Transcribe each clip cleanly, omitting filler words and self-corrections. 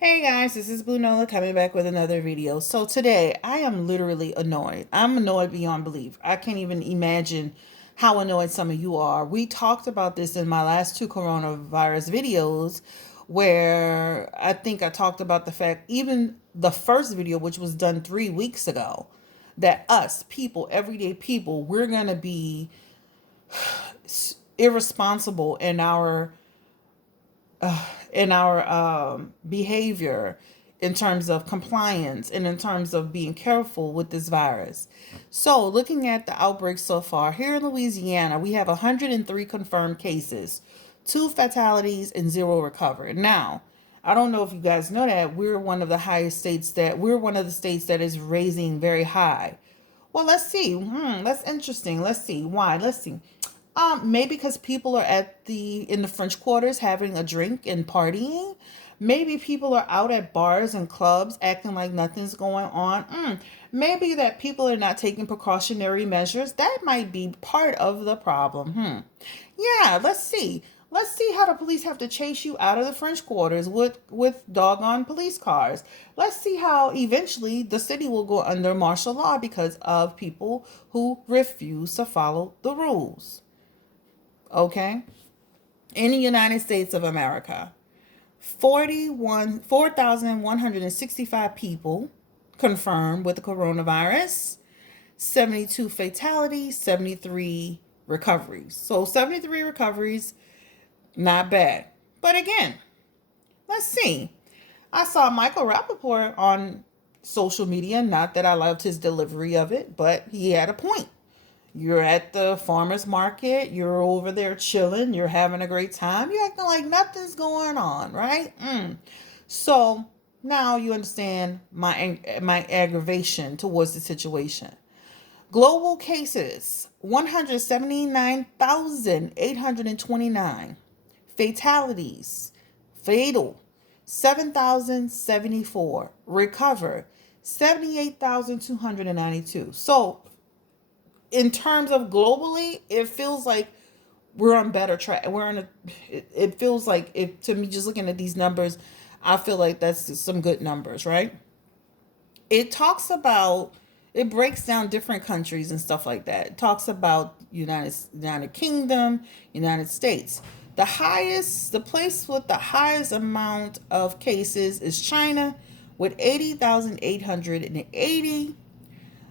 Hey guys, this is Blue Nola coming back with another video. So today I am literally annoyed. I'm annoyed beyond belief. I can't even imagine how annoyed some of you are. We talked about this in my last two coronavirus videos where I think I talked about the fact, even the first video, which was done 3 weeks ago, that us people, everyday people, we're going to be irresponsible in our behavior in terms of compliance and in terms of being careful with this virus. So, looking at the outbreak so far, here in Louisiana, we have 103 confirmed cases, 2 fatalities, and 0 recovered. Now, I don't know if you guys know that we're one of the states that is raising very high. Well, let's see. That's interesting. Let's see why. Let's see. Maybe because people are in the French quarters having a drink and partying. Maybe people are out at bars and clubs acting like nothing's going on. Maybe that people are not taking precautionary measures. That might be part of the problem. Yeah, let's see. Let's see how the police have to chase you out of the French quarters with doggone police cars. Let's see how eventually the city will go under martial law because of people who refuse to follow the rules. Okay? In the United States of America, 4,165 people confirmed with the coronavirus, 72 fatalities, 73 recoveries. So 73 recoveries, not bad. But again, let's see. I saw Michael Rappaport on social media, not that I loved his delivery of it, but he had a point. You're at the farmer's market, you're over there chilling, you're having a great time, you're acting like nothing's going on, right? So now you understand my aggravation towards the situation. Global cases 179,829. Fatalities, fatal 7,074. Recover 78,292. So in terms of globally, it feels like we're on better track. It feels like, if to me, just looking at these numbers, I feel like that's some good numbers, right? It talks about, it breaks down different countries and stuff like that. It talks about United Kingdom, United States. The place with the highest amount of cases is China with 80,880.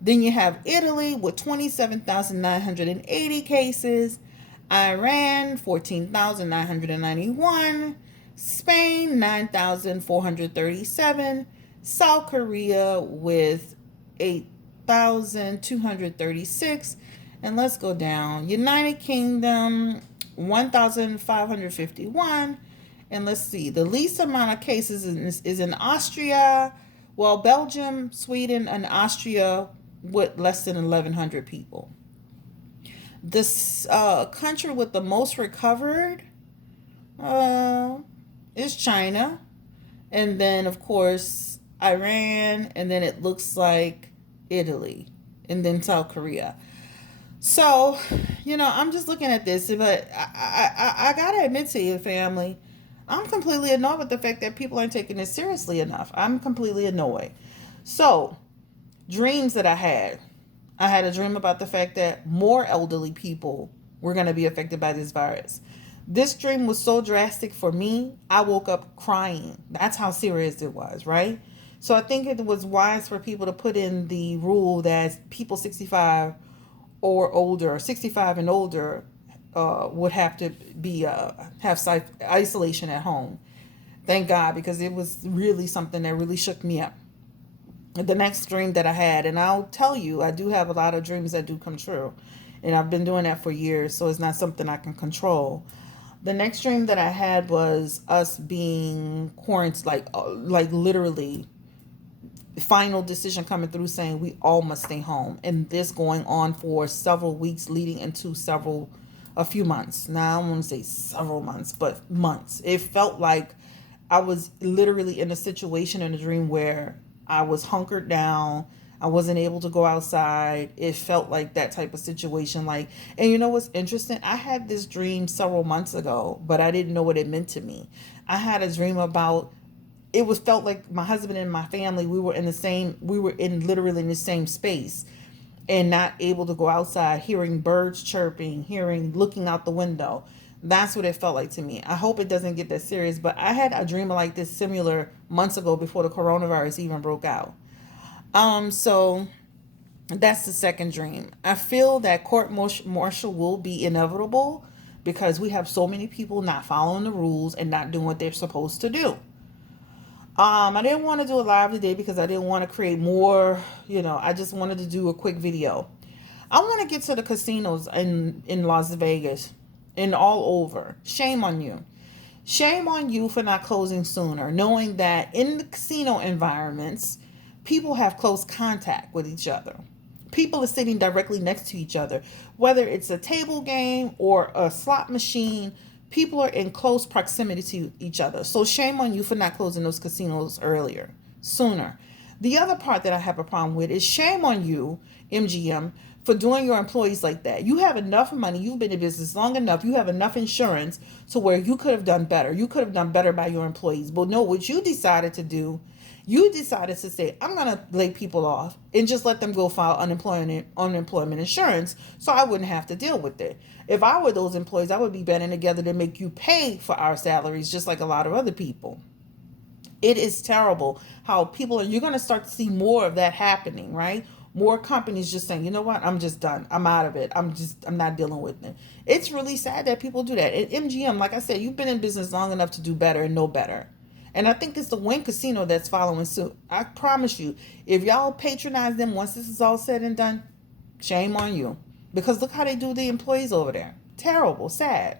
Then you have Italy with 27,980 cases, Iran 14,991, Spain 9,437, South Korea with 8,236, and let's go down. United Kingdom 1,551, and let's see. The least amount of cases is in Austria. Well, Belgium, Sweden, and Austria with less than 1,100 people. This country with the most recovered is China, and then of course Iran, and then it looks like Italy, and then South Korea. So, I'm just looking at this, but I gotta admit to you, family, I'm completely annoyed with the fact that people aren't taking this seriously enough. I'm completely annoyed. So, dreams that I had a dream about the fact that more elderly people were going to be affected by this virus. This dream was so drastic for me, I woke up crying. That's how serious it was, right? So I think it was wise for people to put in the rule that people 65 and older, would have to be have isolation at home. Thank God, because it was really something that really shook me up. The next dream that I had, and I'll tell you, I do have a lot of dreams that do come true, and I've been doing that for years, so it's not something I can control. The next dream that I had was us being quarantined, like literally, final decision coming through saying we all must stay home, and this going on for several weeks, leading into a few months. Now I don't want to say several months, but months. It felt like I was literally in a situation in a dream where I was hunkered down. I wasn't able to go outside. It felt like that type of situation. And you know what's interesting? I had this dream several months ago, but I didn't know what it meant to me. I had a dream about it was felt like my husband and my family, we were in literally in the same space, and not able to go outside, hearing birds chirping, looking out the window. That's what it felt like to me. I hope it doesn't get that serious, but I had a dream like this similar months ago before the coronavirus even broke out. So that's the second dream. I feel that martial will be inevitable because we have so many people not following the rules and not doing what they're supposed to do. I didn't want to do a live today because I didn't want to create more, I just wanted to do a quick video. I want to get to the casinos in Las Vegas and all over. Shame on you. Shame on you for not closing sooner, knowing that in the casino environments, people have close contact with each other. People are sitting directly next to each other. Whether it's a table game or a slot machine, people are in close proximity to each other. So shame on you for not closing those casinos sooner. The other part that I have a problem with is shame on you, MGM, for doing your employees like that. You have enough money. You've been in business long enough. You have enough insurance to where you could have done better. You could have done better by your employees. But no, what you decided to do, you decided to say, I'm going to lay people off and just let them go file unemployment insurance so I wouldn't have to deal with it. If I were those employees, I would be banding together to make you pay for our salaries just like a lot of other people. It is terrible how you're going to start to see more of that happening, right? More companies just saying, you know what, I'm just done. I'm out of it. I'm not dealing with it. It's really sad that people do that. At MGM, like I said, you've been in business long enough to do better and know better. And I think it's the Wynn Casino that's following suit. I promise you, if y'all patronize them once this is all said and done, shame on you. Because look how they do the employees over there. Terrible, sad.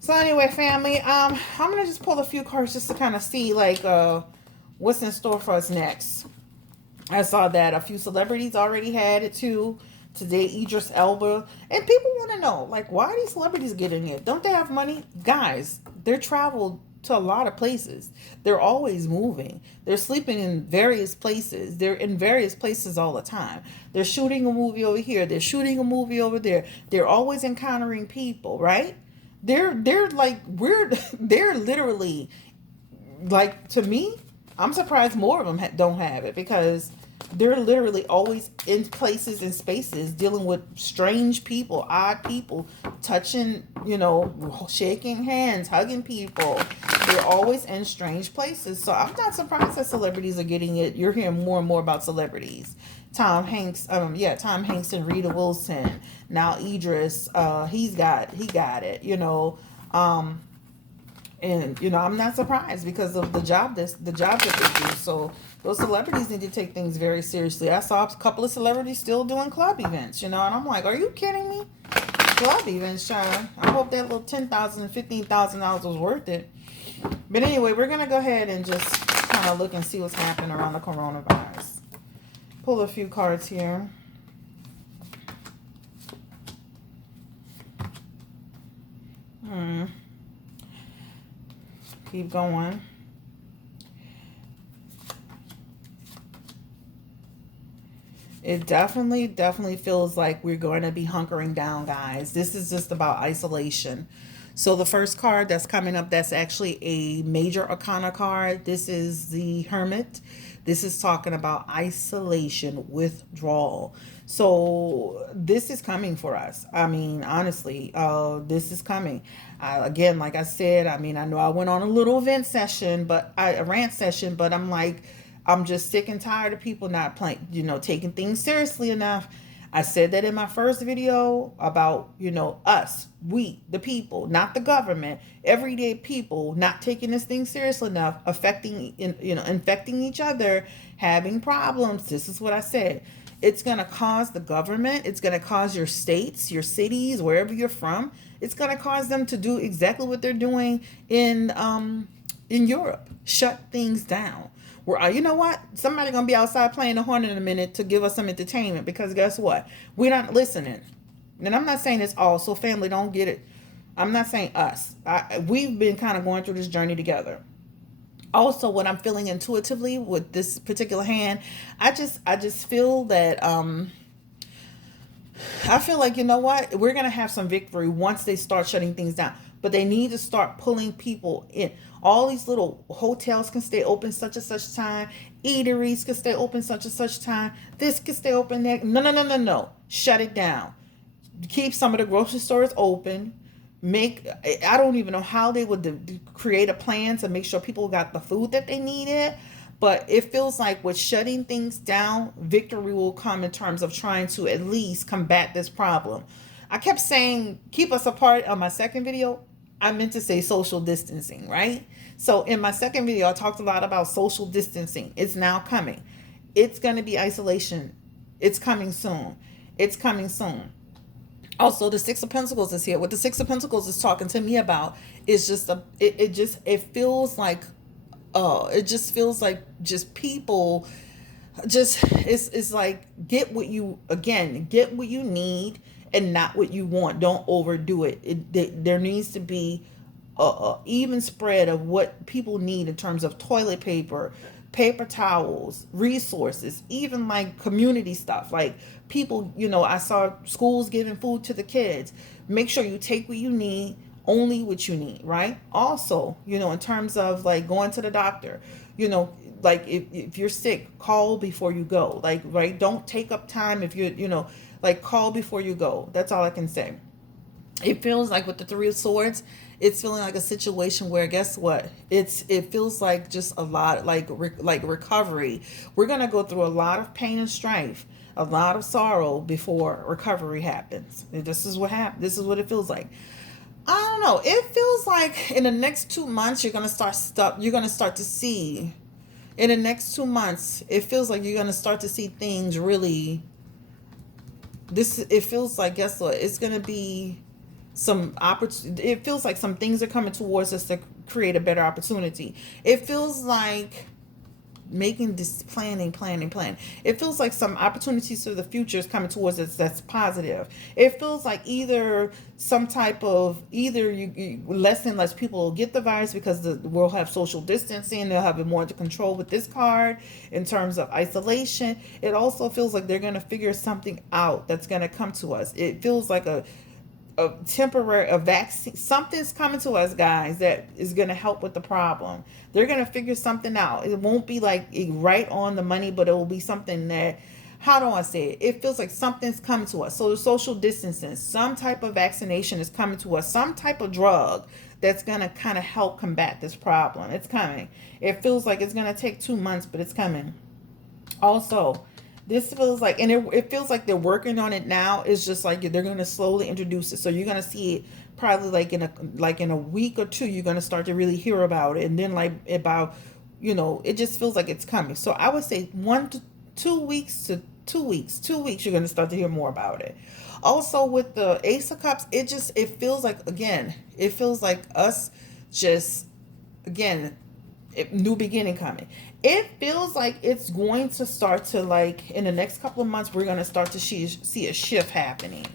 So anyway, family, I'm going to just pull a few cards just to kind of see what's in store for us next. I saw that a few celebrities already had it too. Today, Idris Elba. And people want to know, why are these celebrities getting it? Don't they have money? Guys, they're traveled to a lot of places. They're always moving. They're sleeping in various places. They're in various places all the time. They're shooting a movie over here. They're shooting a movie over there. They're always encountering people, right? They're literally, to me, I'm surprised more of them don't have it because they're literally always in places and spaces dealing with strange people, odd people, touching, shaking hands, hugging people. They're always in strange places. So I'm not surprised that celebrities are getting it. You're hearing more and more about celebrities. Tom Hanks and Rita Wilson. Now Idris, he got it, and I'm not surprised because of the job that they do. So those celebrities need to take things very seriously. I saw a couple of celebrities still doing club events, and I'm like, are you kidding me? Club events, child. I hope that little $10,000 and $15,000 was worth it. But anyway, we're gonna go ahead and just kind of look and see what's happening around the coronavirus. Pull a few cards here. Keep going. It definitely feels like we're going to be hunkering down, guys. This is just about isolation. So the first card that's coming up, that's actually a major arcana card. This is the Hermit. This is talking about isolation, withdrawal. So this is coming for us. I mean, honestly, this is coming. Again, like I said, I know I went on a little rant session, but I'm like, I'm just sick and tired of people not playing, taking things seriously enough. I said that in my first video about, us, we, the people, not the government, everyday people not taking this thing seriously enough, infecting each other, having problems. This is what I said. It's going to cause the government, it's going to cause your states, your cities, wherever you're from. It's going to cause them to do exactly what they're doing in Europe. Shut things down. You know what? Somebody going to be outside playing the horn in a minute to give us some entertainment because guess what? We're not listening. And I'm not saying it's all, so family, don't get it. I'm not saying us. We've been kind of going through this journey together. Also, what I'm feeling intuitively with this particular hand, I just feel that I feel like, you know what? We're going to have some victory once they start shutting things down. But they need to start pulling people in. All these little hotels can stay open such and such time. Eateries can stay open such and such time. This can stay open there. No, no, no, no, no. Shut it down. Keep some of the grocery stores open. Make, I don't even know how they would create a plan to make sure people got the food that they needed, but it feels like with shutting things down, victory will come in terms of trying to at least combat this problem. I kept saying keep us apart on my second video. I meant to say social distancing, right? So in my second video, I talked a lot about social distancing. It's now coming. It's going to be isolation. It's coming soon. It's coming soon. Also, the Six of Pentacles is here. What the Six of Pentacles is talking to me about is just it feels like it just feels like just people just it's like get what you need and not what you want. Don't overdo it. There needs to be a even spread of what people need in terms of toilet paper, paper towels, resources, even like community stuff. Like people, I saw schools giving food to the kids. Make sure you take what you need, only what you need, right? Also, in terms of like going to the doctor, like if you're sick, call before you go. Like, right? Don't take up time if you're, like call before you go. That's all I can say. It feels like with the Three of Swords, it's feeling like a situation where guess what? It feels like just a lot like recovery. We're gonna go through a lot of pain and strife, a lot of sorrow before recovery happens. And this is what happened. This is what it feels like. I don't know. It feels like in the next 2 months you're gonna start stuff. You're gonna start to see. In the next 2 months, it feels like you're gonna start to see things really. It feels like guess what? It's gonna be some opportunity. It feels like some things are coming towards us to create a better opportunity. It feels like making this planning. It feels like some opportunities for the future is coming towards us that's positive. It feels like either some type of you less and less people will get the virus because we'll have social distancing. They'll have it more under control with this card in terms of isolation. It also feels like they're going to figure something out that's going to come to us. It feels like a temporary vaccine. Something's coming to us, guys, that is going to help with the problem. They're going to figure something out. It won't be like right on the money, but it will be something that, how do I say it? It feels like something's coming to us. So the social distancing, some type of vaccination is coming to us, some type of drug that's going to kind of help combat this problem. It's coming. It feels like it's going to take 2 months, but it's coming. Also, this feels like, and it feels like they're working on it now. It's just like they're going to slowly introduce it. So you're going to see it probably like in a week or two, you're going to start to really hear about it. And then like about, it just feels like it's coming. So I would say 1 to 2 weeks to 2 weeks, 2 weeks, you're going to start to hear more about it. Also with the Ace of Cups, it feels like, again, it feels like us just, again, new beginning coming. It feels like it's going to start to like in the next couple of months we're going to start to see a shift happening.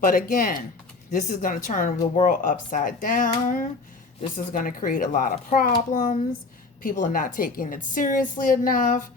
But again, this is going to turn the world upside down. This is going to create a lot of problems. People are not taking it seriously enough.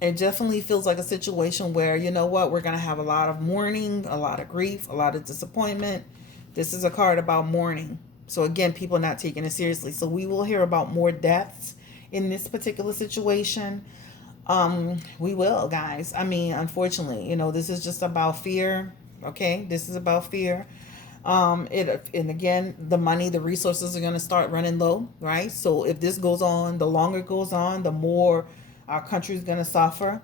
It definitely feels like a situation where, we're going to have a lot of mourning, a lot of grief, a lot of disappointment. This is a card about mourning. So again, people are not taking it seriously. So we will hear about more deaths in this particular situation. We will, guys. I mean, unfortunately, this is just about fear. Okay, this is about fear. And again, the money, the resources are going to start running low, right? So if this goes on, the longer it goes on, the more our country is going to suffer.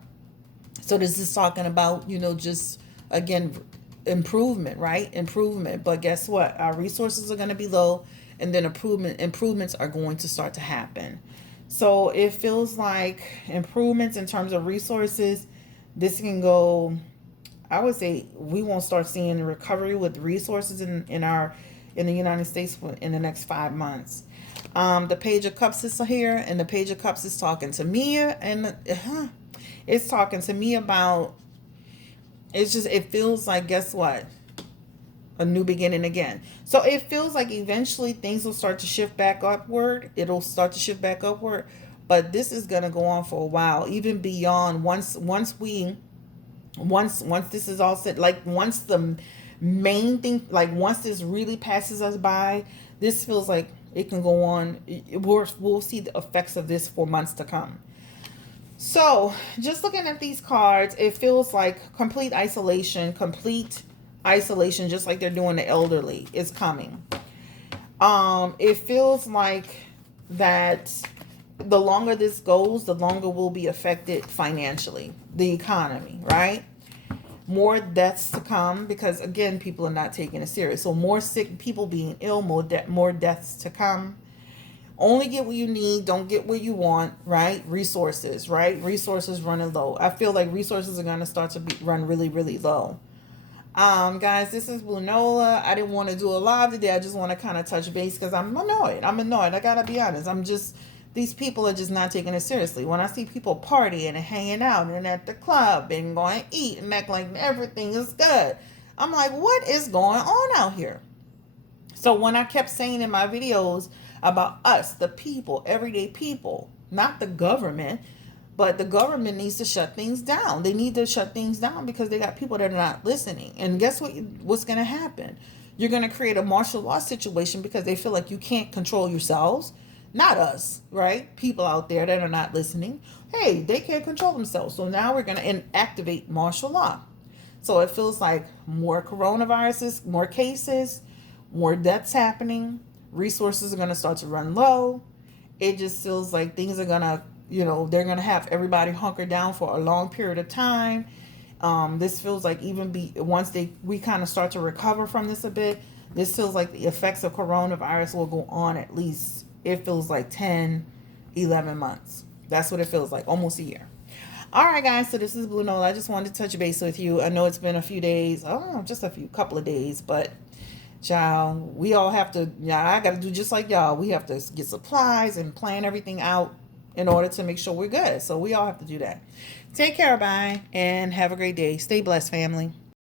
So this is talking about, just again, improvement, right? Improvement. But guess what? Our resources are going to be low, and then improvements are going to start to happen. So it feels like improvements in terms of resources, this can go, I would say we won't start seeing recovery with resources in the United States in the next 5 months. The Page of Cups is here, and the Page of Cups is talking to me, and it's talking to me about, it feels like, guess what? A new beginning again. So it feels like eventually things will start to shift back upward. It'll start to shift back upward, but this is going to go on for a while, even beyond once this is all set, like once the main thing, like once this really passes us by, this feels like It can go on. We'll see the effects of this for months to come. So, just looking at these cards, it feels like complete isolation, just like they're doing the elderly, is coming. It feels like that the longer this goes, the longer we'll be affected financially, the economy, right? More deaths to come because, again, people are not taking it serious. So more sick people being ill, more deaths to come. Only get what you need, don't get what you want, right? Resources, right? Resources running low. I feel like resources are going to start to run really, really low. Guys, this is Blue Nola. I didn't want to do a live today. I just want to kind of touch base because I'm annoyed. I gotta be honest. These people are just not taking it seriously. When I see people partying and hanging out and at the club and going to eat and act like everything is good, I'm like, what is going on out here? So when I kept saying in my videos about us, the people, everyday people, not the government, but the government needs to shut things down. They need to shut things down because they got people that are not listening. And guess what's going to happen? You're going to create a martial law situation because they feel like you can't control yourselves. Not us, right? People out there that are not listening. Hey, they can't control themselves. So now we're going to activate martial law. So it feels like more coronaviruses, more cases, more deaths happening. Resources are going to start to run low. It just feels like things are going to, they're going to have everybody hunker down for a long period of time. This feels like once we kind of start to recover from this a bit, this feels like the effects of coronavirus will go on at least, it feels like 10, 11 months. That's what it feels like, almost a year. All right, guys, so this is Blue Nola. I just wanted to touch base with you. I know it's been a few days, just couple of days, but child, we all have to, I got to do just like y'all. We have to get supplies and plan everything out in order to make sure we're good. So we all have to do that. Take care, bye, and have a great day. Stay blessed, family.